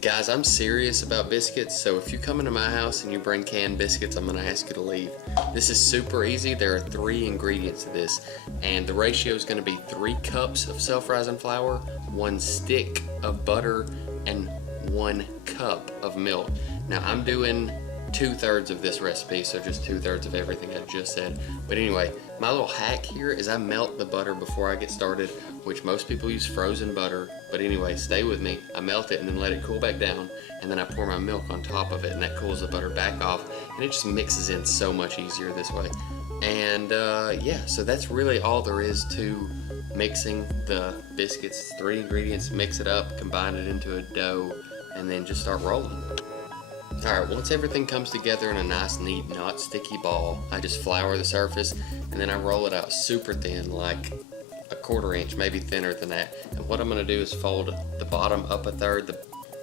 Guys, I'm serious about biscuits, so if you come into my house and you bring canned biscuits, I'm going to ask you to leave. This is super easy. There are 3 ingredients to this, and the ratio is going to be 3 cups of self-rising flour, 1 stick of butter, and 1 cup of milk. Now, I'm doing 2/3 of this recipe, so just 2/3 of everything I just said. But anyway, my little hack here is I melt the butter before I get started, which most people use frozen butter. But anyway, stay with me. I melt it and then let it cool back down, and then I pour my milk on top of it, and that cools the butter back off, and it just mixes in so much easier this way. And yeah, so that's really all there is to mixing the biscuits. 3 ingredients, mix it up, combine it into a dough, and then just start rolling. Alright, once everything comes together in a nice, neat, not sticky ball, I just flour the surface, and then I roll it out super thin, like a 1/4 inch, maybe thinner than that. And what I'm going to do is fold the bottom up 1/3, the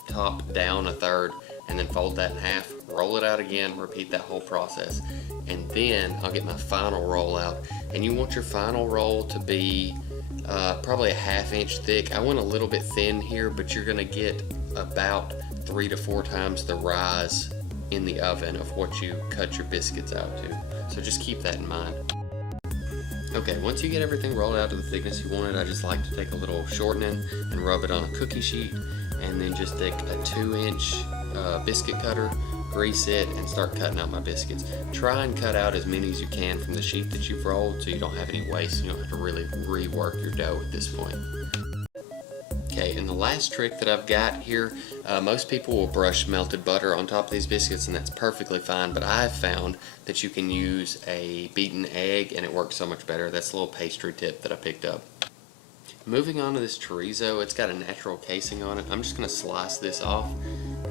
top down 1/3, and then fold that in half, roll it out again, repeat that whole process. And then I'll get my final roll out. And you want your final roll to be probably a 1/2 inch thick. I went a little bit thin here, but you're going to get about 3 to 4 times the rise in the oven of what you cut your biscuits out to. So just keep that in mind. Okay, once you get everything rolled out to the thickness you want it, I just like to take a little shortening and rub it on a cookie sheet, and then just take a 2-inch biscuit cutter, grease it, and start cutting out my biscuits. Try and cut out as many as you can from the sheet that you've rolled so you don't have any waste. You don't have to really rework your dough at this point. Okay, and the last trick that I've got here, most people will brush melted butter on top of these biscuits, and that's perfectly fine, but I've found that you can use a beaten egg and it works so much better. That's a little pastry tip that I picked up. Moving on to this chorizo, it's got a natural casing on it. I'm just going to slice this off,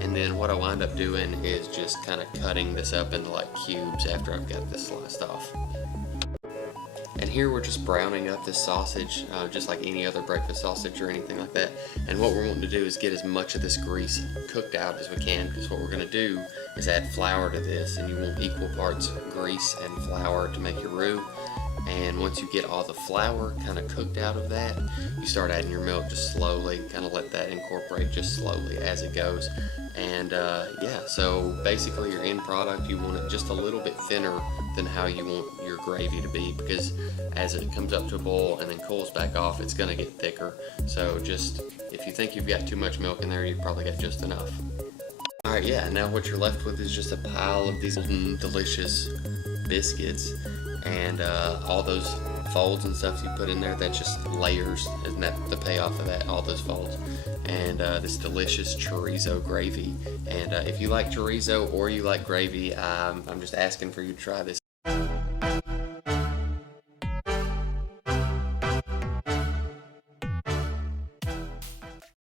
and then what I wind up doing is just kind of cutting this up into like cubes after I've got this sliced off. And here we're just browning up this sausage, just like any other breakfast sausage or anything like that. And what we're wanting to do is get as much of this grease cooked out as we can, because what we're going to do is add flour to this, and you want equal parts grease and flour to make your roux. And once you get all the flour kind of cooked out of that, you start adding your milk just slowly, kind of let that incorporate just slowly as it goes. And yeah, so basically your end product, you want it just a little bit thinner than how you want your gravy to be, because as it comes up to a boil and then cools back off, it's going to get thicker. So just, if you think you've got too much milk in there, you've probably got just enough. Alright, yeah, now what you're left with is just a pile of these delicious biscuits, and all those folds and stuff you put in there, that's just layers, isn't that the payoff of that, all those folds. And this delicious chorizo gravy. And if you like chorizo or you like gravy, I'm just asking for you to try this.